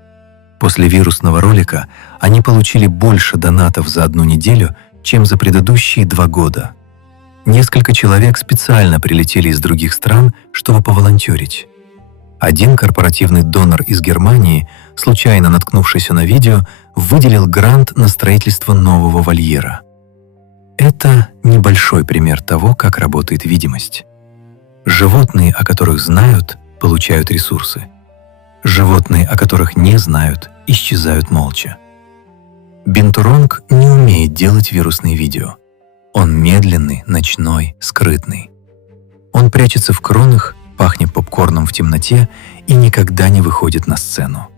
После вирусного ролика они получили больше донатов за 1 неделю, чем за предыдущие 2 года. Несколько человек специально прилетели из других стран, чтобы поволонтерить. Один корпоративный донор из Германии, случайно наткнувшийся на видео, выделил грант на строительство нового вольера. Это небольшой пример того, как работает видимость. Животные, о которых знают, получают ресурсы. Животные, о которых не знают, исчезают молча. Бинтуронг не умеет делать вирусные видео. Он медленный, ночной, скрытный. Он прячется в кронах, пахнет попкорном в темноте и никогда не выходит на сцену.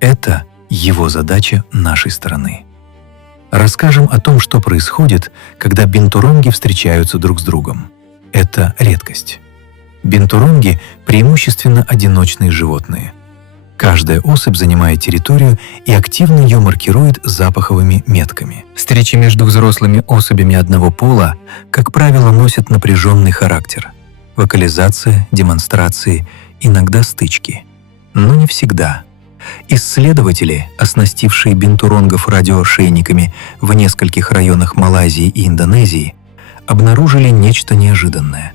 Это его задача нашей стороны. Расскажем о том, что происходит, когда бинтуронги встречаются друг с другом. Это редкость. Бинтуронги преимущественно одиночные животные. Каждая особь занимает территорию и активно ее маркирует запаховыми метками. Встречи между взрослыми особями одного пола, как правило, носят напряженный характер. Вокализация, демонстрации, иногда стычки. Но не всегда. Исследователи, оснастившие бинтуронгов радиошейниками в нескольких районах Малайзии и Индонезии, обнаружили нечто неожиданное.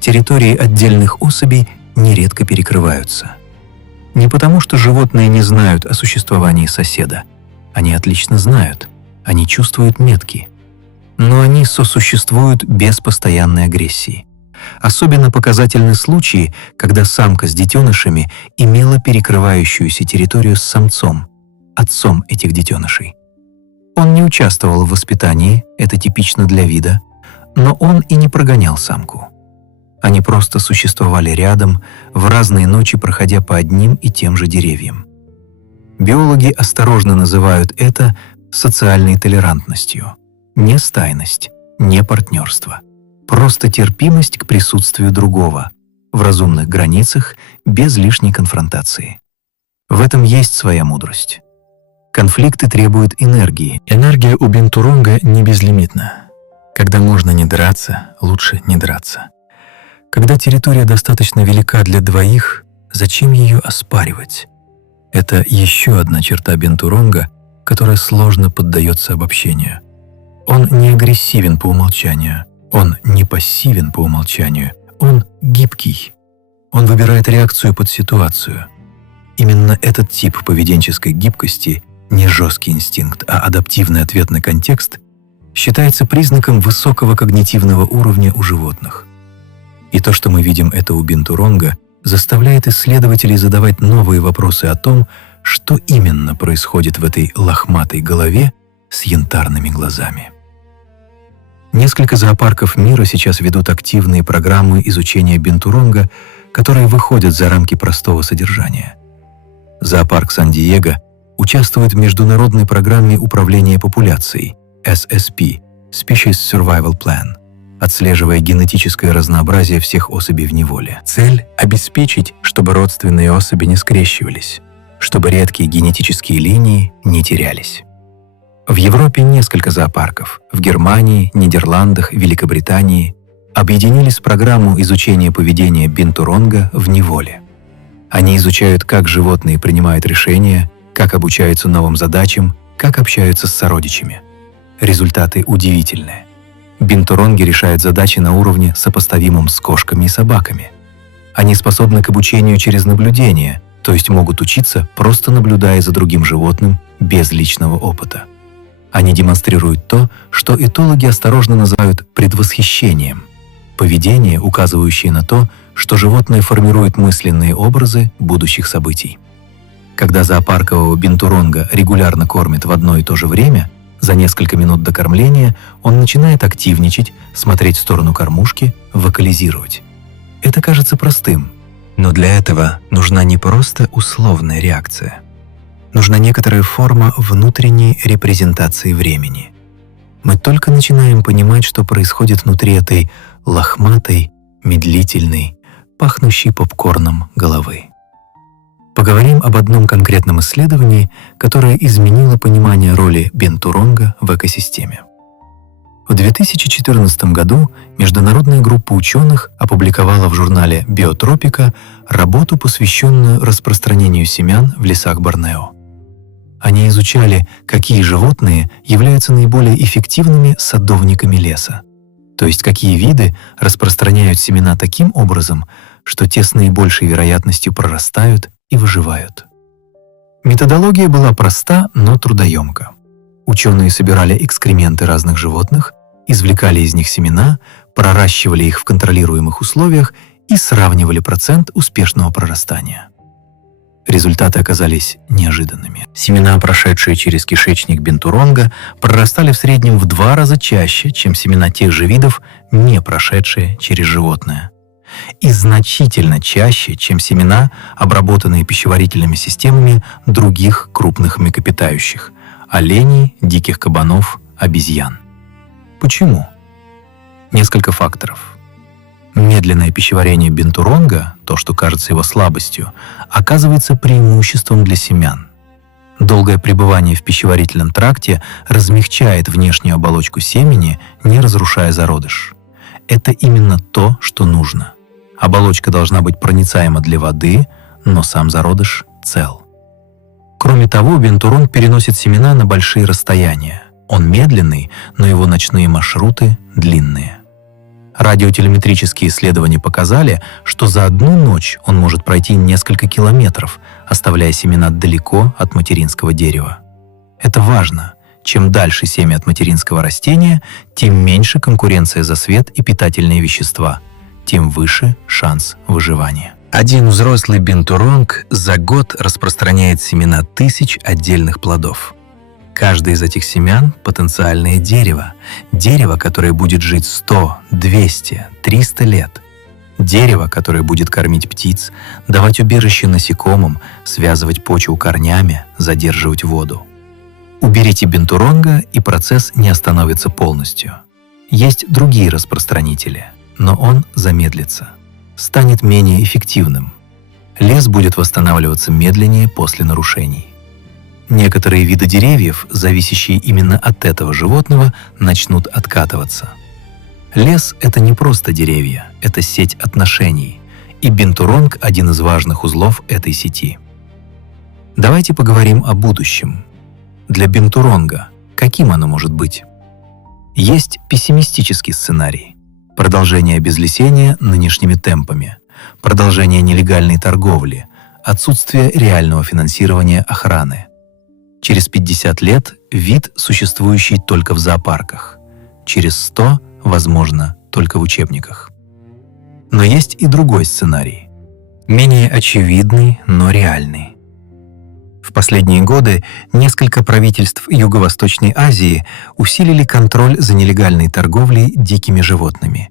Территории отдельных особей нередко перекрываются. Не потому, что животные не знают о существовании соседа. Они отлично знают, они чувствуют метки. Но они сосуществуют без постоянной агрессии. Особенно показательны случаи, когда самка с детенышами имела перекрывающуюся территорию с самцом, отцом этих детенышей. Он не участвовал в воспитании, это типично для вида, но он и не прогонял самку. Они просто существовали рядом, в разные ночи проходя по одним и тем же деревьям. Биологи осторожно называют это социальной толерантностью. Не стайность, не партнерство. Просто терпимость к присутствию другого, в разумных границах, без лишней конфронтации. В этом есть своя мудрость. Конфликты требуют энергии. Энергия у бинтуронга не безлимитна. Когда можно не драться, лучше не драться. Когда территория достаточно велика для двоих, зачем ее оспаривать? Это еще одна черта бинтуронга, которая сложно поддается обобщению. Он не агрессивен по умолчанию, он не пассивен по умолчанию, он гибкий. Он выбирает реакцию под ситуацию. Именно этот тип поведенческой гибкости, не жесткий инстинкт, а адаптивный ответ на контекст, считается признаком высокого когнитивного уровня у животных. И то, что мы видим это у бинтуронга, заставляет исследователей задавать новые вопросы о том, что именно происходит в этой лохматой голове с янтарными глазами. Несколько зоопарков мира сейчас ведут активные программы изучения бинтуронга, которые выходят за рамки простого содержания. Зоопарк Сан-Диего участвует в международной программе управления популяцией SSP – Species Survival Plan, отслеживая генетическое разнообразие всех особей в неволе. Цель – обеспечить, чтобы родственные особи не скрещивались, чтобы редкие генетические линии не терялись. В Европе несколько зоопарков, в Германии, Нидерландах, Великобритании объединились в программу изучения поведения бинтуронга в неволе. Они изучают, как животные принимают решения, как обучаются новым задачам, как общаются с сородичами. Результаты удивительные. Бинтуронги решают задачи на уровне, сопоставимом с кошками и собаками. Они способны к обучению через наблюдение, то есть могут учиться, просто наблюдая за другим животным, без личного опыта. Они демонстрируют то, что этологи осторожно называют предвосхищением – поведение, указывающее на то, что животное формирует мысленные образы будущих событий. Когда зоопаркового бинтуронга регулярно кормят в одно и то же время, за несколько минут до кормления он начинает активничать, смотреть в сторону кормушки, вокализировать. Это кажется простым, но для этого нужна не просто условная реакция. Нужна некоторая форма внутренней репрезентации времени. Мы только начинаем понимать, что происходит внутри этой лохматой, медлительной, пахнущей попкорном головы. Поговорим об одном конкретном исследовании, которое изменило понимание роли бинтуронга в экосистеме. В 2014 году международная группа ученых опубликовала в журнале «Биотропика» работу, посвященную распространению семян в лесах Борнео. Они изучали, какие животные являются наиболее эффективными садовниками леса, то есть какие виды распространяют семена таким образом, что те с наибольшей вероятностью прорастают и выживают. Методология была проста, но трудоемка. Ученые собирали экскременты разных животных, извлекали из них семена, проращивали их в контролируемых условиях и сравнивали процент успешного прорастания. Результаты оказались неожиданными. Семена, прошедшие через кишечник бинтуронга, прорастали в среднем в 2 раза чаще, чем семена тех же видов, не прошедшие через животное. И значительно чаще, чем семена, обработанные пищеварительными системами других крупных млекопитающих – оленей, диких кабанов, обезьян. Почему? Несколько факторов. Медленное пищеварение бинтуронга, то, что кажется его слабостью, оказывается преимуществом для семян. Долгое пребывание в пищеварительном тракте размягчает внешнюю оболочку семени, не разрушая зародыш. Это именно то, что нужно. Оболочка должна быть проницаема для воды, но сам зародыш цел. Кроме того, бинтуронг переносит семена на большие расстояния. Он медленный, но его ночные маршруты длинные. Радиотелеметрические исследования показали, что за одну ночь он может пройти несколько километров, оставляя семена далеко от материнского дерева. Это важно. Чем дальше семя от материнского растения, тем меньше конкуренция за свет и питательные вещества, тем выше шанс выживания. Один взрослый бинтуронг за год распространяет семена 1000 отдельных плодов. Каждый из этих семян — потенциальное дерево. Дерево, которое будет жить 100, 200, 300 лет. Дерево, которое будет кормить птиц, давать убежище насекомым, связывать почву корнями, задерживать воду. Уберите бинтуронга, и процесс не остановится полностью. Есть другие распространители, но он замедлится, станет менее эффективным. Лес будет восстанавливаться медленнее после нарушений. Некоторые виды деревьев, зависящие именно от этого животного, начнут откатываться. Лес — это не просто деревья, это сеть отношений, и бинтуронг — один из важных узлов этой сети. Давайте поговорим о будущем. Для бинтуронга каким оно может быть? Есть пессимистический сценарий — продолжение обезлесения нынешними темпами, продолжение нелегальной торговли, отсутствие реального финансирования охраны. Через 50 лет вид, существующий только в зоопарках. Через 100, возможно, только в учебниках. Но есть и другой сценарий. Менее очевидный, но реальный. В последние годы несколько правительств Юго-Восточной Азии усилили контроль за нелегальной торговлей дикими животными.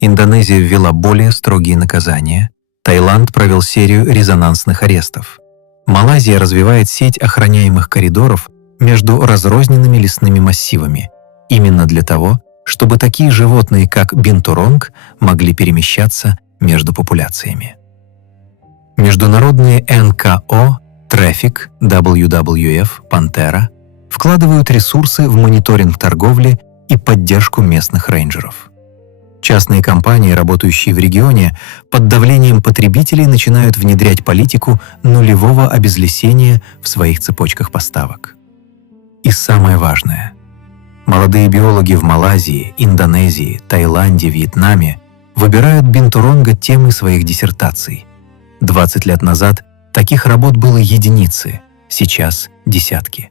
Индонезия ввела более строгие наказания. Таиланд провел серию резонансных арестов. Малайзия развивает сеть охраняемых коридоров между разрозненными лесными массивами, именно для того, чтобы такие животные, как бинтуронг, могли перемещаться между популяциями. Международные НКО, Traffic, WWF, Pantera вкладывают ресурсы в мониторинг торговли и поддержку местных рейнджеров. Частные компании, работающие в регионе, под давлением потребителей начинают внедрять политику нулевого обезлесения в своих цепочках поставок. И самое важное — молодые биологи в Малайзии, Индонезии, Таиланде, Вьетнаме выбирают бинтуронга темой своих диссертаций. 20 лет назад таких работ было единицы, сейчас — десятки.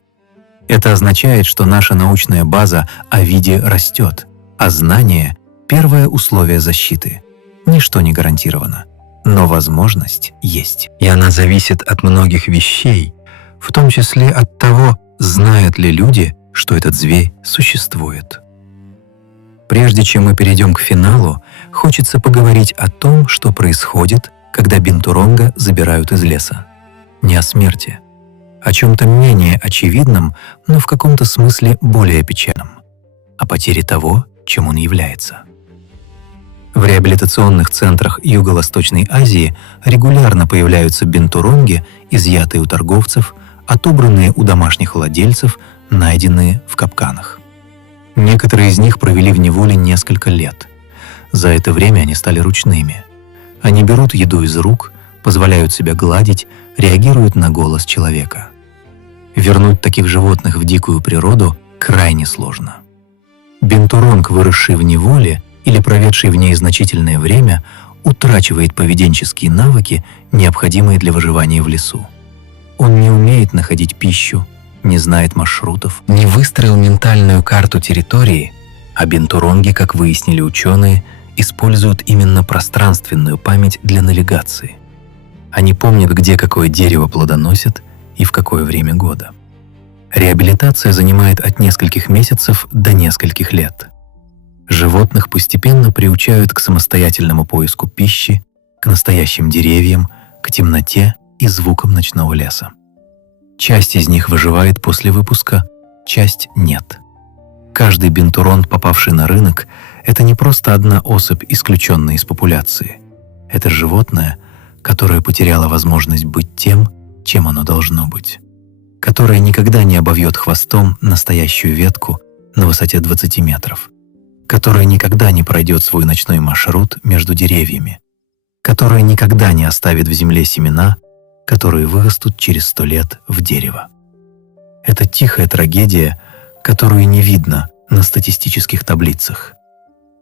Это означает, что наша научная база о виде растет, а знание — первое условие защиты. Ничто не гарантировано, но возможность есть. И она зависит от многих вещей, в том числе от того, знают ли люди, что этот зверь существует. Прежде чем мы перейдем к финалу, хочется поговорить о том, что происходит, когда бинтуронга забирают из леса. Не о смерти, о чем-то менее очевидном, но в каком-то смысле более печальном, о потере того, чем он является. В реабилитационных центрах Юго-Восточной Азии регулярно появляются бинтуронги, изъятые у торговцев, отобранные у домашних владельцев, найденные в капканах. Некоторые из них провели в неволе несколько лет. За это время они стали ручными. Они берут еду из рук, позволяют себя гладить, реагируют на голос человека. Вернуть таких животных в дикую природу крайне сложно. Бинтуронг, выросший в неволе или проведший в ней значительное время, утрачивает поведенческие навыки, необходимые для выживания в лесу. Он не умеет находить пищу, не знает маршрутов, не выстроил ментальную карту территории, а бинтуронги, как выяснили ученые, используют именно пространственную память для навигации. Они помнят, где какое дерево плодоносит и в какое время года. Реабилитация занимает от нескольких месяцев до нескольких лет. Животных постепенно приучают к самостоятельному поиску пищи, к настоящим деревьям, к темноте и звукам ночного леса. Часть из них выживает после выпуска, часть нет. Каждый бинтуронг, попавший на рынок, это не просто одна особь, исключенная из популяции. Это животное, которое потеряло возможность быть тем, чем оно должно быть, которое никогда не обовьет хвостом настоящую ветку на высоте 20 метров, которое никогда не пройдет свой ночной маршрут между деревьями, которое никогда не оставит в земле семена, которые вырастут через 100 лет в дерево. Это тихая трагедия, которую не видно на статистических таблицах.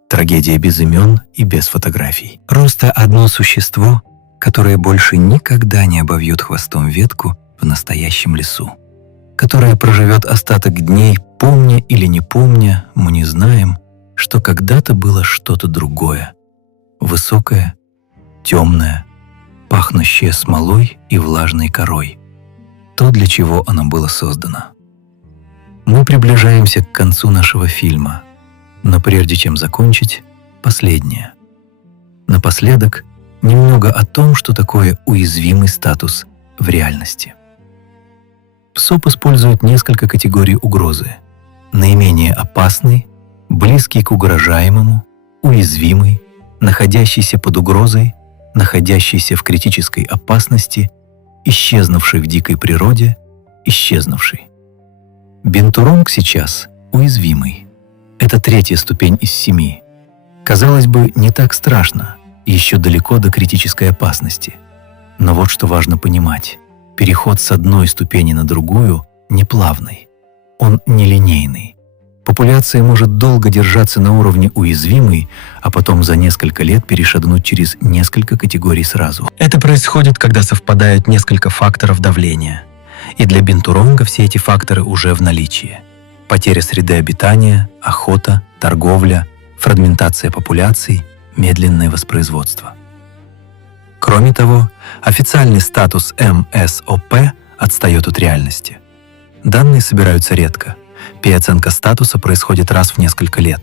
Трагедия без имен и без фотографий. Просто одно существо, которое больше никогда не обовьет хвостом ветку в настоящем лесу, которое проживет остаток дней, помня или не помня, мы не знаем, что когда-то было что-то другое, высокое, темное, пахнущее смолой и влажной корой, то, для чего оно было создано. Мы приближаемся к концу нашего фильма, но прежде чем закончить, последнее. Напоследок, немного о том, что такое уязвимый статус в реальности. ПСОП использует несколько категорий угрозы: наименее опасный, близкий к угрожаемому, уязвимый, находящийся под угрозой, находящийся в критической опасности, исчезнувший в дикой природе, исчезнувший. Бинтуронг сейчас уязвимый. Это 3-я ступень из 7. Казалось бы, не так страшно, еще далеко до критической опасности. Но вот что важно понимать: переход с одной ступени на другую не плавный, он нелинейный. Популяция может долго держаться на уровне уязвимый, а потом за несколько лет перешагнуть через несколько категорий сразу. Это происходит, когда совпадают несколько факторов давления. И для бинтуронга все эти факторы уже в наличии. Потеря среды обитания, охота, торговля, фрагментация популяций, медленное воспроизводство. Кроме того, официальный статус МСОП отстает от реальности. Данные собираются редко. Переоценка статуса происходит раз в несколько лет.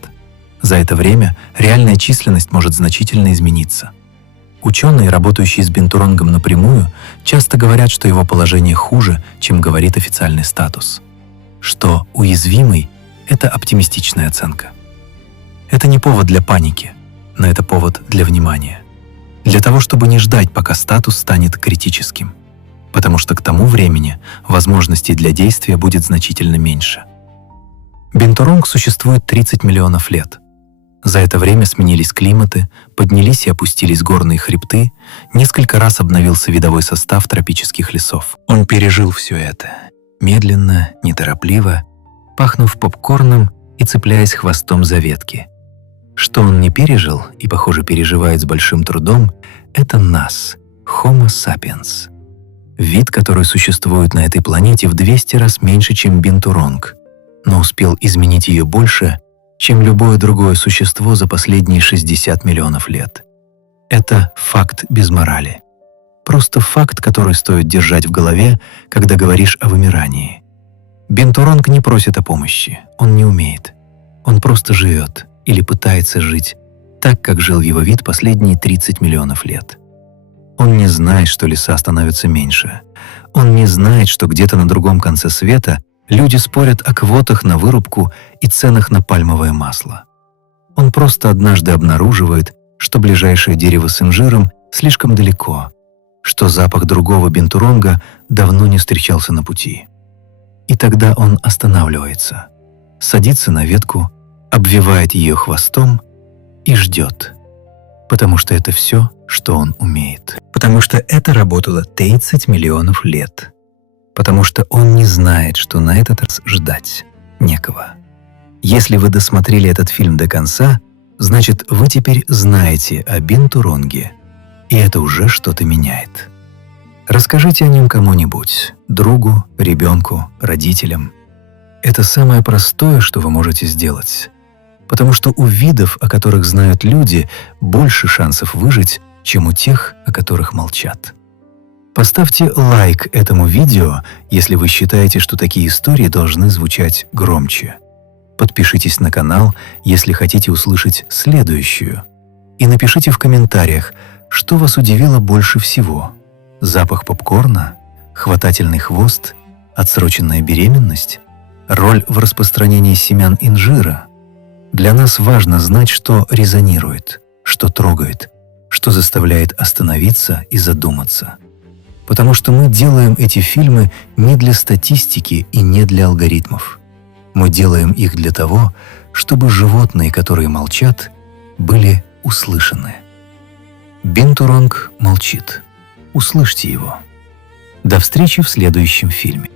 За это время реальная численность может значительно измениться. Ученые, работающие с бинтуронгом напрямую, часто говорят, что его положение хуже, чем говорит официальный статус. Что уязвимый — это оптимистичная оценка. Это не повод для паники, но это повод для внимания. Для того, чтобы не ждать, пока статус станет критическим. Потому что к тому времени возможностей для действия будет значительно меньше. Бинтуронг существует 30 миллионов лет. За это время сменились климаты, поднялись и опустились горные хребты, несколько раз обновился видовой состав тропических лесов. Он пережил все это, медленно, неторопливо, пахнув попкорном и цепляясь хвостом за ветки. Что он не пережил и, похоже, переживает с большим трудом, это нас, Homo sapiens. Вид, который существует на этой планете в 200 раз меньше, чем бинтуронг, но успел изменить ее больше, чем любое другое существо за последние 60 миллионов лет. Это факт без морали. Просто факт, который стоит держать в голове, когда говоришь о вымирании. Бинтуронг не просит о помощи, он не умеет. Он просто живет или пытается жить так, как жил его вид последние 30 миллионов лет. Он не знает, что леса становятся меньше. Он не знает, что где-то на другом конце света люди спорят о квотах на вырубку и ценах на пальмовое масло. Он просто однажды обнаруживает, что ближайшее дерево с инжиром слишком далеко, что запах другого бинтуронга давно не встречался на пути. И тогда он останавливается, садится на ветку, обвивает ее хвостом и ждет. Потому что это все, что он умеет. Потому что это работало 30 миллионов лет. Потому что он не знает, что на этот раз ждать некого. Если вы досмотрели этот фильм до конца, значит, вы теперь знаете о бинтуронге И это уже что-то меняет. Расскажите о нем кому-нибудь, другу, ребенку, родителям. Это самое простое, что вы можете сделать. Потому что у видов, о которых знают люди, больше шансов выжить, чем у тех, о которых молчат. Поставьте лайк этому видео, если вы считаете, что такие истории должны звучать громче. Подпишитесь на канал, если хотите услышать следующую. И напишите в комментариях, что вас удивило больше всего. Запах попкорна, хватательный хвост, отсроченная беременность, роль в распространении семян инжира. Для нас важно знать, что резонирует, что трогает, что заставляет остановиться и задуматься. Потому что мы делаем эти фильмы не для статистики и не для алгоритмов. Мы делаем их для того, чтобы животные, которые молчат, были услышаны. Бинтуронг молчит. Услышьте его. До встречи в следующем фильме.